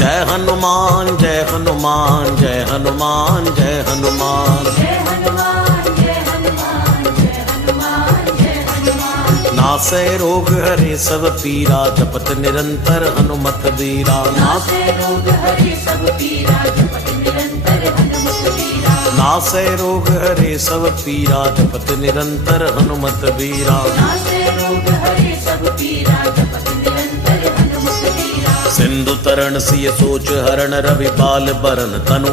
जय हनुमान जय हनुमान जय हनुमान जय हनुमान। जय हनुमान जय हनुमान जय हनुमान जय हनुमान। नासै रोग हरे सब पीरा जपत निरंतर हनुमत बीरा। नासै रोग हरे सब पीरा जपत निरंतर हनुमत बीरा। नासै रोग हरे सब पीरा जपत निरंतर हनुमत बीरा। नासै रोग हरे सब पीरा जपत निरंतर हनुमत बीरा। सिंधु तरण सिय सोच हरण रवि बाल बरन तनु।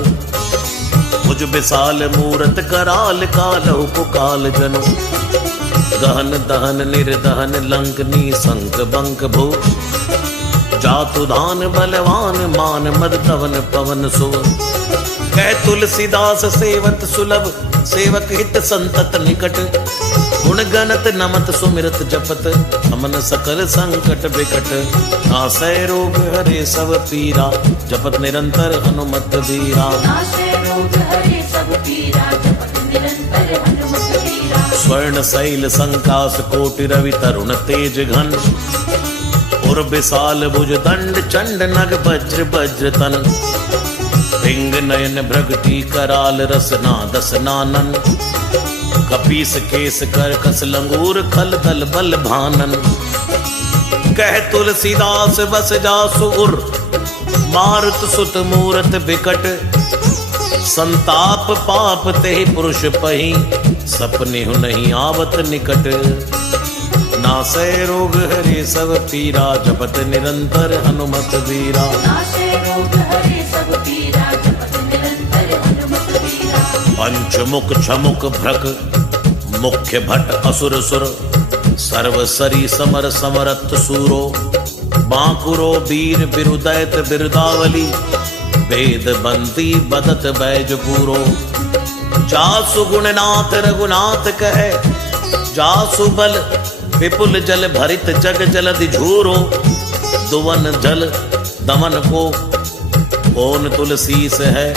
भुज विशाल मूरत कराल कालहु कुकाल जनु। गहन दहन निर्दहन लंकनी संक बंक भू। जातु धान बलवान मान मद कवन पवन सो। कह तुलसीदास सेवत सुलभ सेवक हित संतत निकट। गुण गणत नमत सुमिरत जपत हमन सकल संकट बिकट। नासै रोग हरे सब पीरा जपत निरंतर हनुमत बीरा। नासै रोग हरे सब पीरा जपत निरंतर हनुमत बीरा। स्वर्ण शैल संकास कोटि रवि तरुण तेज घन। उर विशाल भुज दंड चंड नग वज्र वज्र तन। पिंग नयन भ्रगटी कराल रसना दस नानन। कपीस केस कर कस लंगूर खल दल बल भानन। कह तुलसीदास बस जासु उर मारुत सुत मूरत बिकट। संताप पाप ते पुरुष पही सपने हु नहीं आवत निकट। नासै रोग हरे सब पीरा जपत निरंतर हनुमत बीरा। नासै रोग हरे सब पीरा जपत निरंतर हनुमत बीरा। पंचमुख छमुख भ्रक मुख्य भट असुर सुर। सर्व सरी समर समरत सूरो। बांकुरो वीर बिरुदैत बिरुदावली। वेद बंदी बदत बैज पूरो। जासु गुणनाथ रघुनाथ कहे। जासु बल विपुल जल भरित जग जलधि झूरो। दुवन जल दमन को कौन तुलसीस है।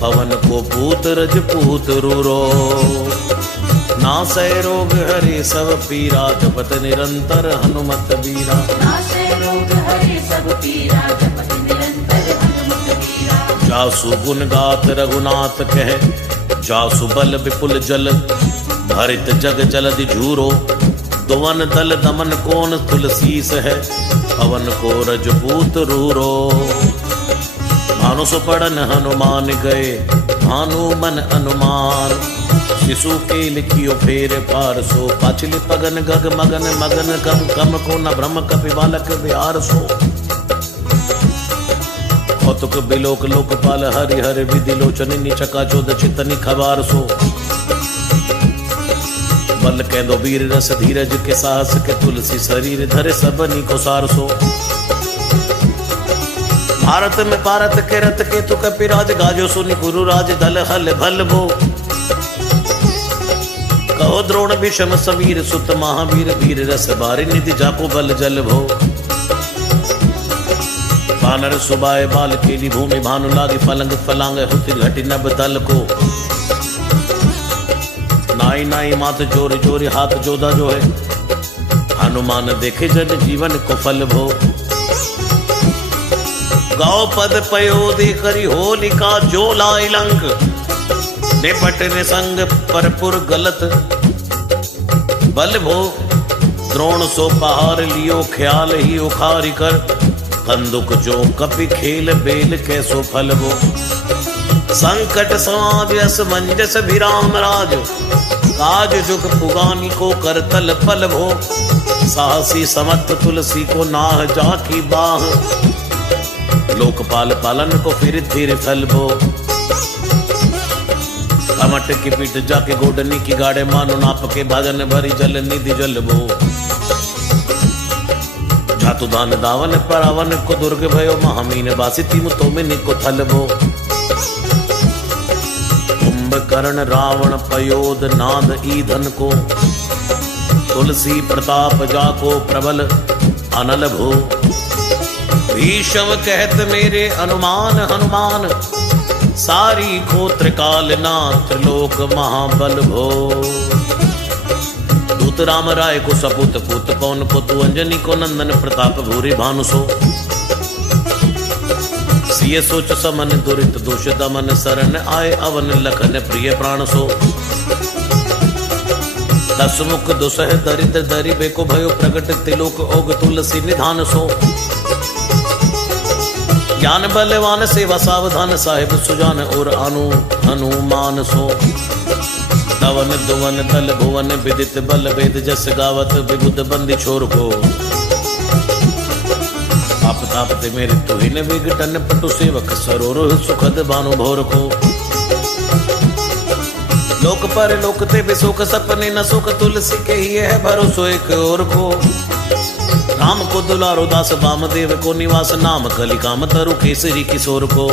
पवन को पूत रजपूत रूरो। नासै रोग हरे सब पीरा जपत निरंतर हनुमत बीरा। नासै रोग हरे सब पीरा जपत निरंतर हनुमत बीरा। जासु गुण गात रघुनाथ कहे। जासु बल विपुल जल भरित जग जलधि झूरो। दुवन दल दमन कौन तुलसीस है। पवन को रजपूत रूरो। भानु सुपड़न हनुमान गए भानु मन अनुमान। शिशु के लिखियो फेर पारसो। पाछली पगन गग मगन मगन कम कम को न भ्रम कपि बालक बिहार सो। कौतुक बिलोक लोकपाल हरि हरि विधि लोचनी निचका चोद चितनी खबार सो। बल कैदो वीर रस धीरज के साहस के तुलसी शरीर धरे सबनी को सार सो। भारत में भारत के रथ के तु कपिराज गाजो सुनि गुरु राज दल हल भल भो। कहो द्रोण विषम सवीर सुत महावीर वीर रस बारी निधि जाको बल जल भो। बानर सुबाए बाल केली भूमि भानु लागी पलंग फलांग हुति घटी नभ दल को। नाई नाई मात चोरी चोरी हाथ जोधा जो है। हनुमान देखे जन जीवन को फल भो। गाओ पद पयोधि करी होलिका जो लाई लंक। निपट निसंग परपुर गलत बल भो। द्रोण सो पहाड़ लियो ख्याल ही उखारी कर। कंदुक जो कपि खेल बेल कैसो फल भो। संकट समाज यस मंजस भिराम राज। काज जुग पुगानी को कर तल पल भो। साहसी समर्थ तुलसी को नाह जाकी बाह। लोकपाल पालन को फिर धीर फल भो। कमट की पीठ जाके गोडनी की गाड़े मानो नाप के भजन भरी जल निधि जल भो। जातु दान दावन परावन को दुर्ग भयो। महामीन बासी तीम तो में निको थल भो। कर्ण रावण पयोद नाद ईधन को। तुलसी प्रताप जाको प्रबल अनल भो। भीषम कहत मेरे अनुमान हनुमान। सारी खोत्र काल ना त्रिलोक महाबल भो। दूत राम राय को सपूत पूत कौन को तू अंजनी को नंदन प्रताप भूरि भानुसो। सिय सोच समन दुरित दोष दमन शरण आए अवन लखन प्रिय प्राण सो दस मुख दुसह दरिद्र दरिबे को भयो प्रगट तिलोक ओग तुलसी निधान सो ज्ञान बलवान सेवा सावधान साहिब सुजान और अनु हनुमान सो दवन दुवन दल भुवन विदित बल वेद जस गावत विबुध बंदी छोर को आप तापते मेरे तुहिन विघटन पटु सेवक सरोर सुखद बानु भोर को लोक पर लोक ते बिसोक सपने न सुख तुलसी के ही है भरोसो एक और को राम को दुलारो दास वामदेव को निवास नाम कलि काम तरु केसरी किशोर को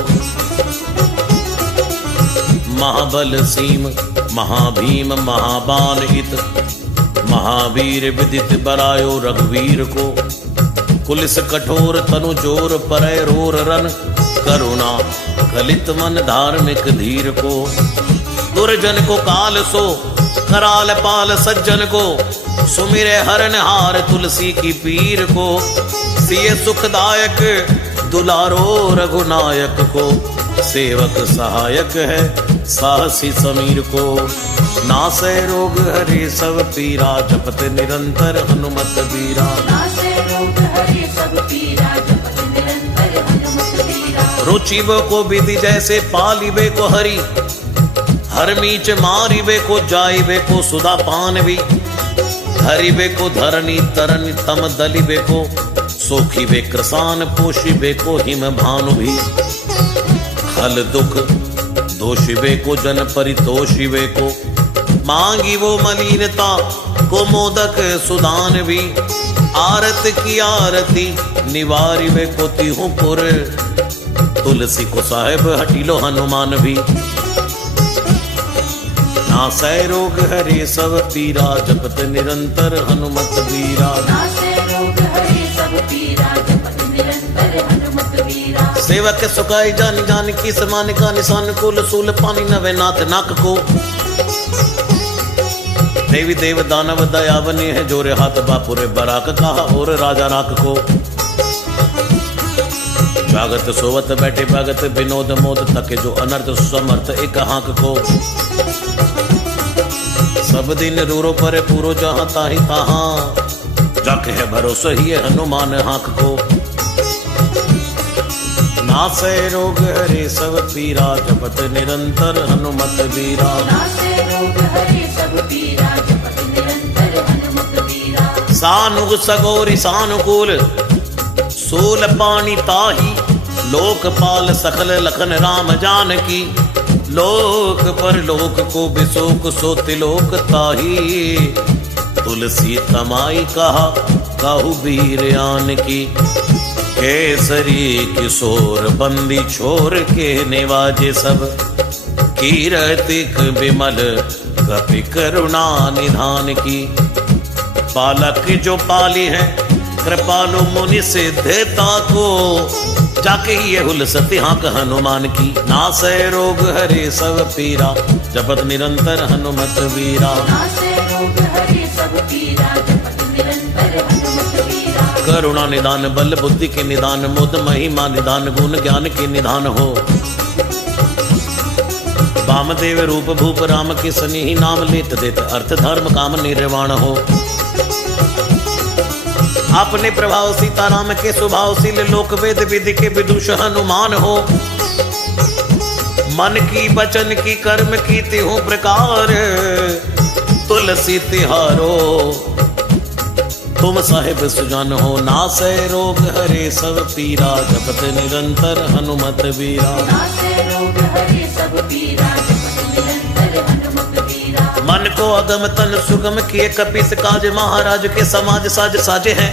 महाबल सीम महाभीम महाबान इत महावीर विदित बरायो रघुवीर को पुलिस कठोर तनु जोर परय रोर रन करुणा कलित मन धार्मिक धीर को दुर्जन को काल सो कराल पाल सज्जन को सुमिरे हरण हार तुलसी की पीर को सिय सुखदायक दुलारो रघुनायक को सेवक सहायक है साहसी समीर को नासै रोग हरे सब पीरा जपत निरंतर हनुमत बीरा नासै रोग हरे सब पीरा जपत निरंतर हनुमत बीरा रुचि वो को विधि जैसे पालिबे को हरि हर मीच मारिबे को जाइबे को सुधा पान भी हरिबे को धरनी तरनी तम दलिबे को सोखिबे कृसान पोषिबे को हिम भानु भी खल दुख दोषिबे को जन परितोषिबे को मांगी वो मलिनता को मोदक सुदान भी आरत की आरती निवारिबे को तिहु पुर तुलसी को साहेब हटिलो हनुमान भी नासै रोग हरे सब पीरा जपत निरंतर हनुमत बीरा नासै रोग हरे सब पीरा जपत निरंतर हनुमत बीरा सेवक सुखाई जान जान की समान का निशान कुल सूल पानी नवे नाथ नाक को देवी देव दानव दयावनी है जोरे हाथ बापुरे बराक कहा और राजा राक को जागत सोवत बैठे भगत विनोद मोद तके जो अनर्थ समर्थ एक हाक को सब दिन रूरो पर पूरो जहां ताही तहां जक है भरोसा ही है हनुमान हाक को नासै रोग हरे सब पीरा जपत निरंतर हनुमत बीरा नासै रोग हरे सब पीरा जपत निरंतर हनुमत बीरा सानुग सगोरी सानुकूल सूल पानी ताही लोकपाल सकल लखन राम जानकी लोक पर लोक को बिसोक सो तिलोक ताही तुलसी तमाई कहा कहु वीर आन की केसरी किशोर बंदी छोर के निवाजे सब कीरतिक विमल कपि करुणा निधान की पालक जो पाली है कृपालु मुनि सिद्धता को जाके ही ये हुल सती हाँक हनुमान की नासै रोग हरे सब पीरा जपत निरंतर हनुमत वीरा नासै रोग हरे सब पीरा जपत निरंतर हनुमत बीरा करुणा निदान बल बुद्धि के निदान मुद महिमा निदान गुण ज्ञान के निदान हो वामदेव रूप भूप राम के सनी ही नाम लेत देत अर्थ धर्म काम निर्वाण हो अपने प्रभाव सीताराम के स्वभावशील लोक वेद विधि के विदुष हनुमान हो मन की वचन की कर्म की तिहु प्रकार तुलसी तिहारो तुम साहिब सुजान हो नासै रोग हरे सब पीरा जपत निरंतर हनुमत बीरा नासै रोग हरे सब पीरा जपत निरंतर हनुमत बीरा मन को अगम तन सुगम किए कपीस काज महाराज के समाज साज साजे हैं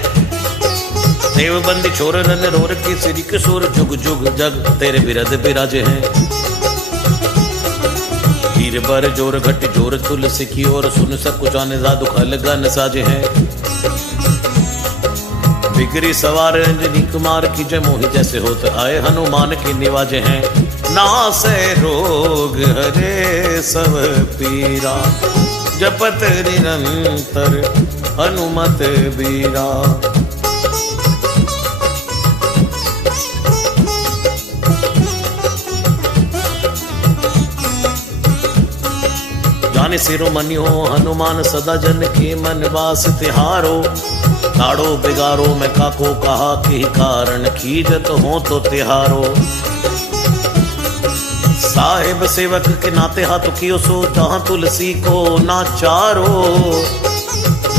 देव बंदी छोर रन रोर के श्री किशोर जुग जुग जग तेरे बिरद बिराजे हैं हीर बर जोर घट जोर तुलसी की ओर सुन सकुच आने जादू खल गन साजे हैं बिगड़ी सवार अंजनी कुमार की जय मोहि जैसे होत आए हनुमान के निवाजे हैं नासै रोग हरे सब पीरा जपत निरंतर हनुमत बीरा जाने सिरोमणि हो हनुमान सदा जन के मन वास तिहारो। ताड़ो बिगारो मैं काको कहा कि कारण खीजत हो तो तिहारो। साहिब सेवक के नाते हाथ कियो सो जहां तुलसी को नाचारो।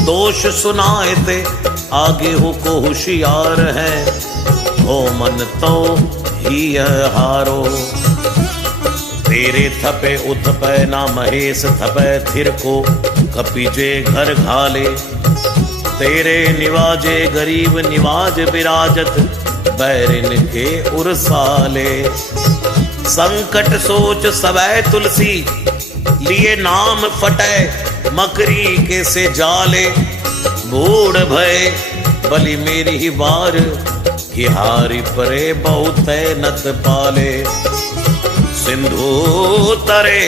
दोष सुनाए ते आगे हो को होशियार है, हो मन तो ही हारो। तेरे थपे उथपे ना महेश थपे थिर को कपीजे घर घाले। तेरे निवाजे गरीब निवाज विराजत बैरिन के उरसाले। संकट सोच सवै तुलसी लिए नाम फटे मकरी के से जाले। बूढ़ भय बलि मेरी ही बार कि हारी परे बहुत नत पाले। सिंधु तरे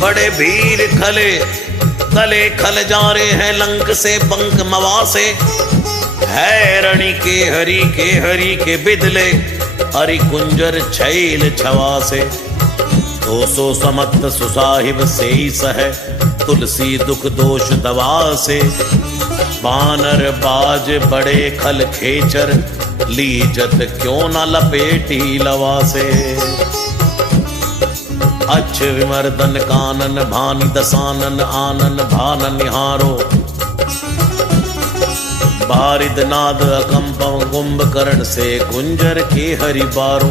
बड़े भीर खले कले खल जा रहे हैं लंक से पंख मवासे। है रणि के हरि के बिदले हरि कुंजर छैल छवासे। तो सो समत सुसाहिब से ही सह तुलसी दुख दोष दवा से। बानर बाज बड़े खल खेचर लीजत क्यों न लपेटी लवा से। अच्छ विमर्दन कानन भानी दसानन आनन भान निहारो। बारिद नाद अकंपम कुंभकर्ण से कुंजर के हरि बारो।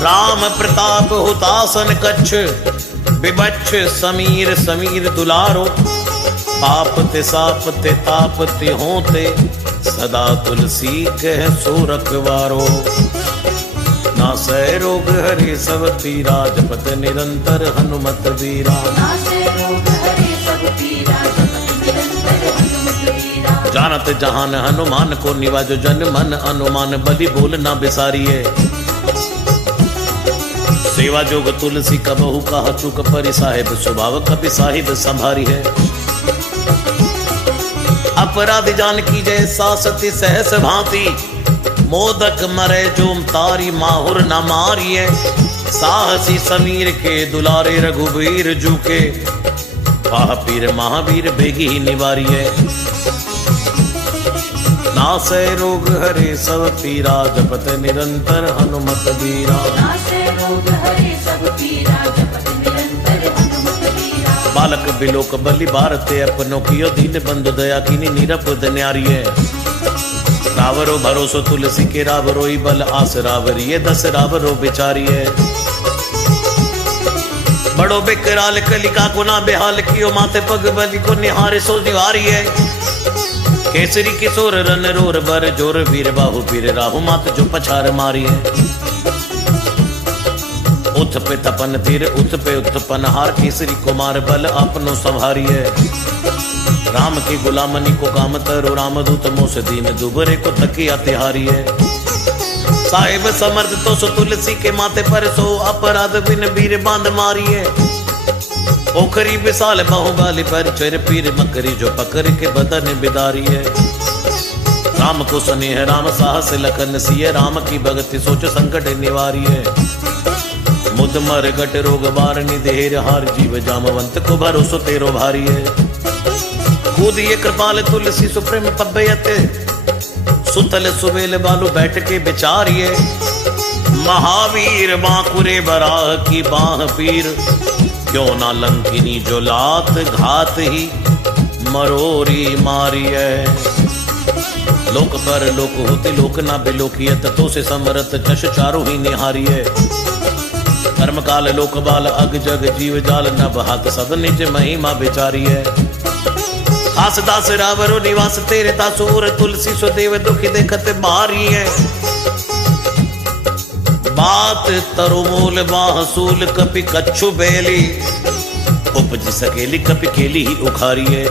राम प्रताप हुतासन कच्छ विबच्छ समीर समीर दुलारो। पाप ते साप ते ताप ते होते सदा तुलसी कह सो रखवारो। नासै रोग हरे सब पीरा जपत निरंतर हनुमत वीरा। नासै रोग हरे सब पीरा जपत निरंतर हनुमत वीरा। जानत जहान हनुमान को निवाजो जन मन अनुमान। बलि बोल ना बिसारिए सेवा जोग तुलसी कबहु कहा चुक परि। साहिब स्वभाव कपि साहिब संभारी है। अपराध जान की जय सासती सहस भांति। मोदक मरे जोम तारी माहुर न मारिए। साहसी समीर के दुलारे रघुवीर जुके। पीर महावीर बेगी ही निवारिए। नासै रोग हरे सब पीरा जपत निरंतर हनुमत वीरा। नासै रोग हरे सब पीरा जपत निरंतर हनुमत वीरा। बालक बिलोक बलि भारते अपनो कियो दीन बंधु दया कीनी निरपद न्यारिये। रावरो भरोसो तुलसी के रावरो ही बल आस रावरिये। दस रावरो बिचारिये। बड़ो बिकराल कलिका को ना बेहाल कियो माथे पग बलि को निहारे सो निवारिये। केसरी किशोर रन रोर बर जोर वीर बाहु पीर राहु मात जो पछार मारिये। उथ पे तपन तीर उथ पे उत्पन हार। केसरी कुमार बल अपनो संभारिये। राम की गुलामनी को काम तरो रामदूत मोस दीन दुबरे को तकिया तिहारी है। साहिब समर्थ तो सो तुलसी के माथे पर सो अपराध बिन वीर बांध मारी है। ओखरी विशाल बाहुबाली पर चर पीर मकरी जो पकड़ के बदन बिदारी है। राम को स्नेह राम साहस लखन सिय। राम की भक्ति सोच संकट निवारी है। मुद मर गट रोग बारनी देर हार जीव जामवंत को भरोसो तेरो भारी है। कूदिए कृपाल तुलसी सुप्रेम पब्बयते। सुतल सुबेल बालू बैठ के बिचारिये। महावीर बांकुरे बराह की बाह पीर। क्यों ना लंकिनी जो लात घात ही मरोरी मारिये। लोक पर लोक होते लोक ना बिलोकियत। तो से समरत चश चारो ही निहारिये। कर्म काल लोक बाल अग जग जीव जाल नभ हाथ सब निज महिमा बिचारिये। आस दास रावरो निवास तेरे दासोर। तुलसी सो देव दुखी देखत बारी है। बात तरो मोल बाहसूल कपि कच्छु बेली। उपज सकेली कपि केली ही उखारी है।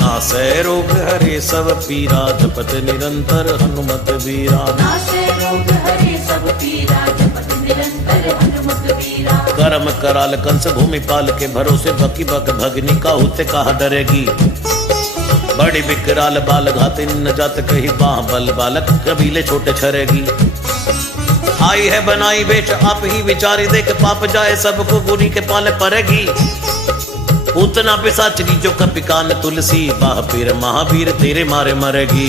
नासै रोग हरे सब पीरा जपत निरंतर हनुमत वीरा। नासै रोग हरे सब पीरा जपत निरंतर हनुमत वीरा। कर्म कराल कंस भूमि पाल के भरोसे बकी बक भगनी का होते कहा डरेगी। बड़ी विकराल बाल घाते न जात कही बाह बल बालक कबीले छोटे छरेगी। आई है बनाई बेच आप ही विचारी देख पाप जाए सबको गुनी के पाले परेगी पूतना पिशाचनी जो कपिकान तुलसी बाह पीर महावीर तेरे मारे मरेगी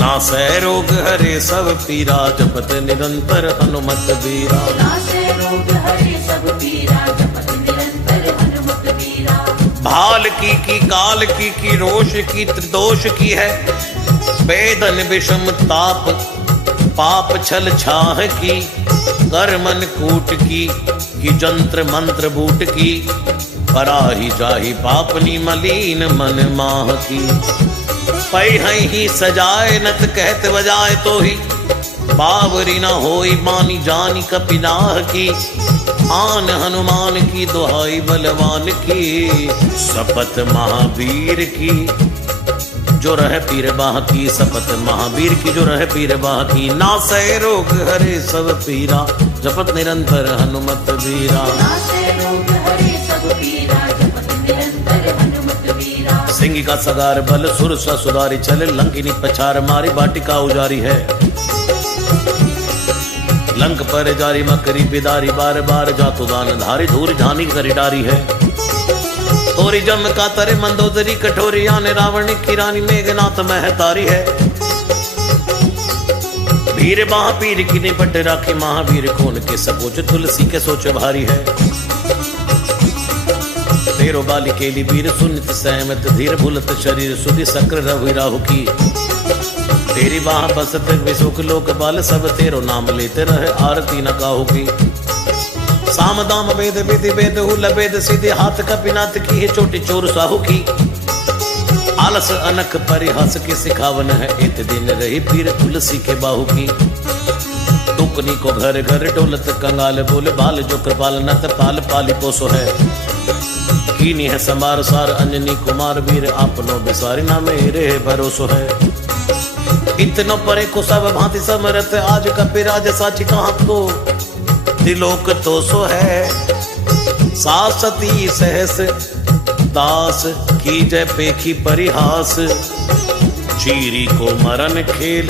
नासै रोग हरे सब पीरा जपत निरंतर हनुमत बीरा नासे रोग हरे सब पीरा जपत निरंतर हनुमत बीरा भाल की काल की रोष की त्रिदोष की है वेदन विषम ताप पाप छल छाह की कर मन कूट की जंत्र मंत्र बूट की पराही जाही पापनी मलीन मन माह की पै ही सजाए नत कहत बजाए तो ही बावरी न होई मानी जानी कपिनाह की आन हनुमान की दुहाई बलवान की शपथ महावीर की जो रह पीर बाह की शपथ महावीर की जो रह पीर बाह की नासै रोग हरे सब पीरा जपत निरंतर हनुमत बीरा नासे रोग हरे सब पीरा जपत निरंतर हनुमत बीरा सिंह का सगार बल सुर सा सुधारी चले लंकिनी पछार मारी बाटिका उजारी है लंक पर जारी मकरी बिदारी बार बार जातु दान धारी धूर झानी करी डारी है थोरी जम का तरे मंदोदरी कठोरी आने रावण की रानी मेघनाथ महतारी है भीर महापीर की निपट राखी महावीर कौन के सपोच तुलसी के सोच भारी है तेरो बाली केली वीर सुनित सहमत धीर भूलत शरीर सुधि सक्र रघु राहु की तेरी बाह बसत विशोक लोक बाल सब तेरो नाम लेते रहे आरती न काहू की साम दाम वेद विधि वेद हुल वेद सीधे हाथ कपिनाथ की है छोटी चोर साहू की आलस अनक परिहास के सिखावन है इत दिन रही पीर तुलसी के बाहू की टुकनी को घर घर डोलत कंगाल बोले बाल जो कृपाल नत पाल पाली पोसो है कीनी है समार सार अंजनी कुमार वीर आपनो बिसारी ना मेरे भरोसो है इतनो परे को सब भांति समरथ आज कपिराज साची कहाँ को त्रिलोक तो सो है सासती सहस दास की जय पेखी परिहास चीरी को मरण खेल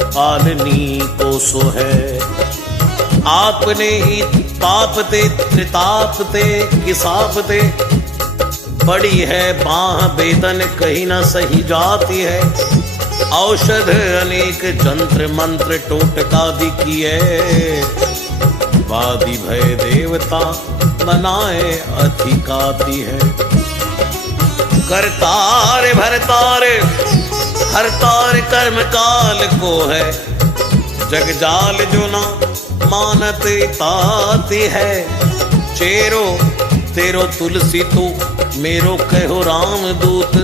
पालनी को सो है आपने ही पाप ते त्रिताप ते किसाप ते बड़ी है बाह बेदन कहीं ना सही जाती है औषध अनेक जंत्र मंत्र टोटका दी किए वादी भय देवता बनाए अधिकाती है करतार भरतार हरतार कर्म काल को है जगजाल जो ना मानत ताती है चेरो तेरो तुलसी तू मेरो कहो राम दूत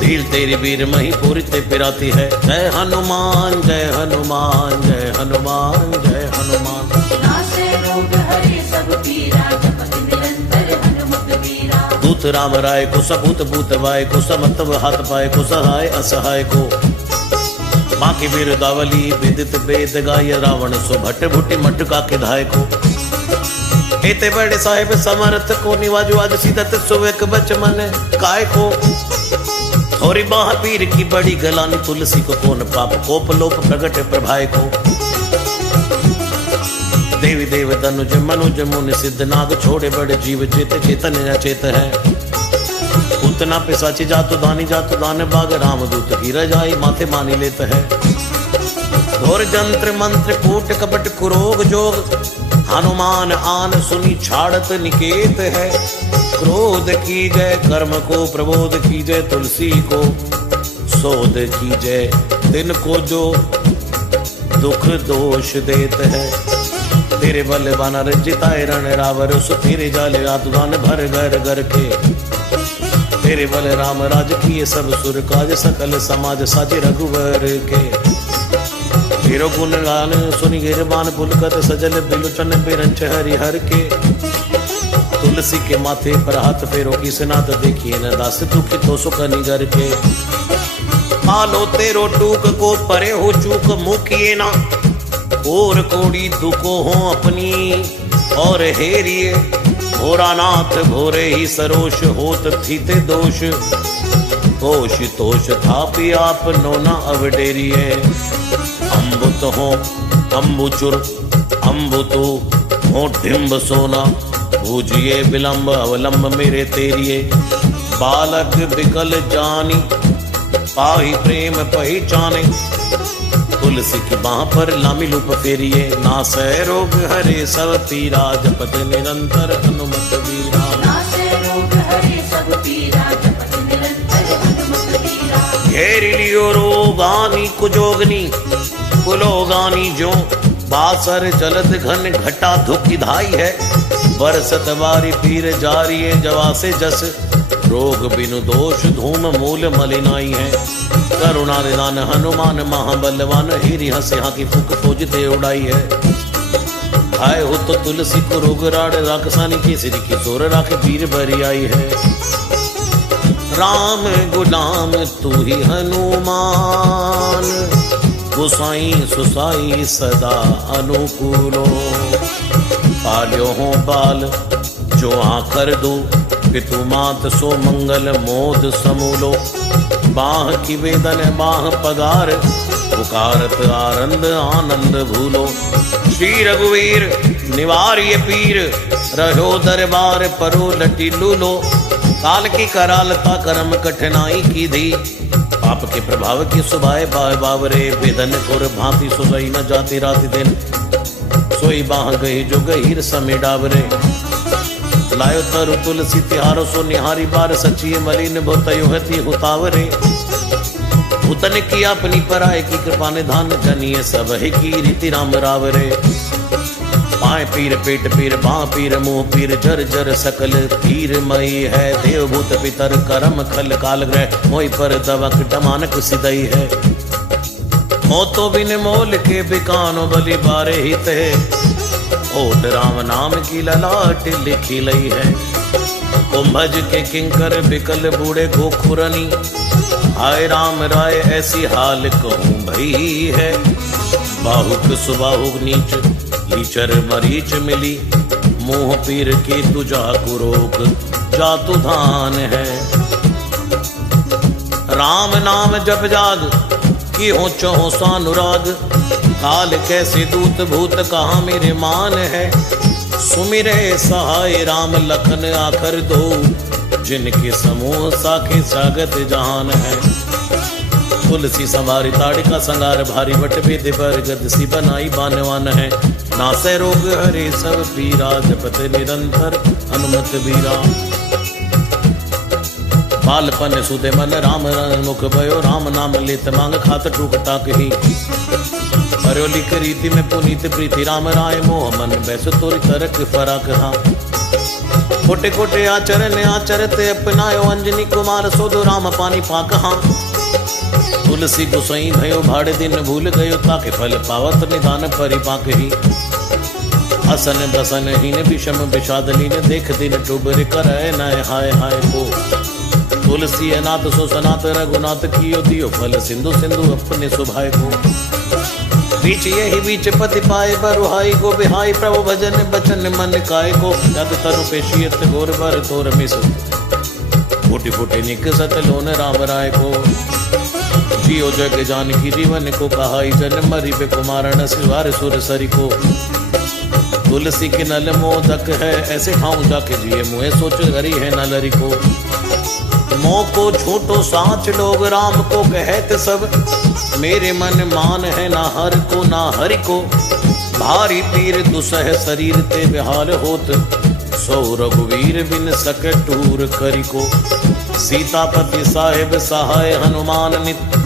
धीर तेरी वीर मही पूरी ते पिराती है जय हनुमान जय हनुमान जय हनुमान जय हनुमान नासे रोग हरे सब पीरा जपत निरंतर हनुमत बीरा दूत राम राय को सबूत भूत वाय को समतव हाथ पाए को सहाय असहाय को बाकी वीर दावली विदित वेद गाय रावण सो भट्ट भुट्टी मटका के धाय को एते बड़े साहिब समर्थ को निवाजु आज सीदत सुवेक बच मन काय को थोरी महावीर की बड़ी गलानी तुलसी को कौन पाप कोप लोप प्रगट प्रभाय को देवी देव तनुज मनुज मुनि सिद्ध नाग छोड़े बड़े जीव चेत चेतन अचेत है उतना पिशाची जातु दान बाग रामदूत की रजाई माथे मानी लेत है घोर जंत्र मंत्र कूट कपट कुरोग जोग हनुमान आन सुनी छाड़त निकेत है क्रोध की जय कर्म को प्रबोध की जय तुलसी को शोध की जय दिन को जो दुख दोष देत है तेरे बल बानर जिताए रण रावर सो तेरे जाले आतुदान भर घर घर के तेरे बल राम राज किए सब सुर काज सकल समाज साजे रघुवर के हीरो गुण गान सुनि गिरबान पुलकत सजल बिलोचन बिरंच हरिहर के तुलसी के माथे पर हाथ फेरो की सनात देखिए न दास दुखी तो सुख निगर के मालो तेरो टूक को परे हो चूक मुखिए ना और कोड़ी दुखो हो अपनी और हेरिए भोरानाथ भोरे ही सरोष होत थीते दोष तोष तोष थापी आप नोना अवडेरिए अम्बुत हो अम्बुचुर अम्बुतु मोढ़िम्ब सोना, भूजिए विलंब अवलंब मेरे तेरिए। बालक बिकल जानी, पाही प्रेम पहचाने, तुलसी की बाह पर लामी लूप फेरिए। नासै रोग हरे सब पीरा, जपत निरंतर हनुमत वीरा। नासै रोग हरे सब पीरा, जपत निरंतर हनुमत वीरा। घेर लियो रोगानी कुजोगनी, कुलोगानी जो, बासर जलद घन घटा धुकी धाई है। बरसत बारी पीर जारी है, जवा से जस, रोग बिनु दोष धूम मूल मलिनाई है। करुणा निदान हनुमान महाबलवान, हिरि हंसे की फूक खोजते उड़ाई है। आए हो तो तुलसी को रोग राड़, राक्षसानी की सिर की सोर राख पीर भरी आई है। राम गुलाम तू ही हनुमान, गुसाई सुसाई सदा अनुकूलो। पाल्यो हो बाल जो आकर दो, पितु मात सो मंगल मोद समूलो। बाह की वेदन बाह पगार, पुकारत आनंद आनंद भूलो। श्री रघुवीर निवार्य पीर, रहो दरबार परो लटी लूलो। काल की करालता कर्म कठिनाई की दी, पाप के प्रभाव की सुभाए बावरे। वेदन कोर भांति सुबई न जाती रात दिन, सोई बाह गई जो गहीर समय डावरे। लायो तरु तुलसी तिहारो सो निहारी, बार सचिए मलिन भोतयो हति हुतावरे। भूतन की अपनी पराय की कृपा निधान, जनिए सब है की रीति राम रावरे। पाए पीर पेट पीर बाँ पीर मुँह पीर, जर जर सकल पीर मई है। देव भूत पितर करम खल काल ग्रह, मोई पर दवक टमानक सिदई है। मोतो बिन मोल के बिकानो, बलि बारे हित है। ओट राम नाम की ललाट लिखी लई है। कुंभज के किंकर बिकल बूढ़े गोखुरनी, हाय राम राय ऐसी हाल कहूँ भई है। बाहुक सुबाहुक नीच, लीचर मरीच मिली, मुँह पीर की तुझा कुरोग जातु धान है। राम नाम जप जाग, की हो चहो सानुराग। काल कैसे दूत भूत कहाँ मेरे मान है। सुमिरे सहाय राम लखन आकर दो, जिनके समूह साखे सागत जहान है। तुलसी संवारी ताड़िका संगार, भारी बट बेद पर गद सी बनाई बानवान है। नासै रोग हरे सब पीरा, जपत निरंतर हनुमत वीरा। बालपन सुदे मन राम मुख भयो, राम नाम लेत मांग खात टूक टाक ही। परयोलिक रीति में पुनीत प्रीति, राम राय मोह मन बैस तोरी तरक फराक हाँ। कोटे कोटे आचरण आचरते अपनायो, अंजनी कुमार सोदो राम पानी पाक हाँ। तुलसी गुसई भयो भाड़े दिन भूल गयो, ताके फल पावत निदान परिपाक ही। हसन बसन हीन विषम विषाद लीन, देख दिन टुबर करय नय हाय हाय को। तुलसी अनाथ सो सनात, रघुनाथ कियो दियो फल सिंधु सिंधु अपने सुभाय को। बीच यही बीच पति पाए बरुहाई को, बिहाई प्रभु भजन बचन मन काय को। जग तरु पेशियत गोर बर तोर मिस, फूटी फूटी निकसत लोन राम राय को। जियो जग जानकी जीवन को कहाई, जन मरी पे कुमारण सिवार सुर सरी को। तुलसी के नल मोदक है, ऐसे खाऊं जाके जिए मुँह सोच हरी है नलरी को। मोह को झूठो साच लोग, राम को कहत सब, मेरे मन मान है ना हर को ना हरि को। भारी पीर दुसह शरीर ते बेहाल होत, सो रघुवीर बिन सके टूर करी को। सीतापति साहेब सहाय हनुमान नित,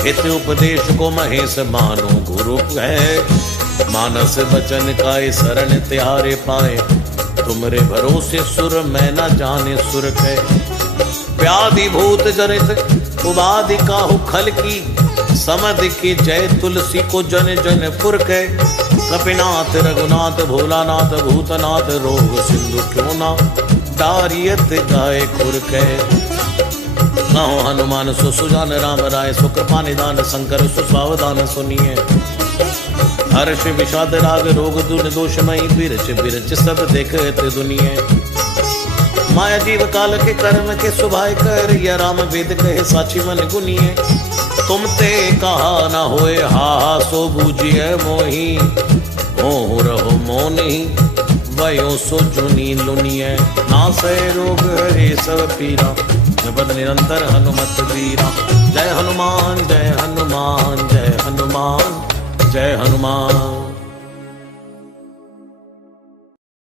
हित उपदेश को महेश मानो गुरु है। मानस बचन काय शरण त्यारे पाए, तुमरे भरोसे सुर मैं न जाने सुर कै। व्याधि भूत जनित उबाधि काहू खल की, समध की जय तुलसी को जन जन पुर कै। कपिनाथ रघुनाथ भोलानाथ भूतनाथ, रोग सिंधु क्यों ना डारियत गाय खुर कै। कहो हनुमान सो सुजान, राम राय सो कृपा निदान। शंकर सो सावधान सुनिए, हर्ष विषाद राग रोग दुन दोषमयी। बिरच बिरच सब देखत दुनिया, माया जीव काल के कर्म के सुभाय कर। या राम वेद कहे साची मन गुनिए। तुम ते कहा न होए हा सो बूझिए मोही, मोह रहो मोनी वयो सो जुनी लुनिय। नासे रोग हरे सब पीरा, जपत निरंतर हनुमत वीरा। जय हनुमान जय हनुमान जय हनुमान जय हनुमान।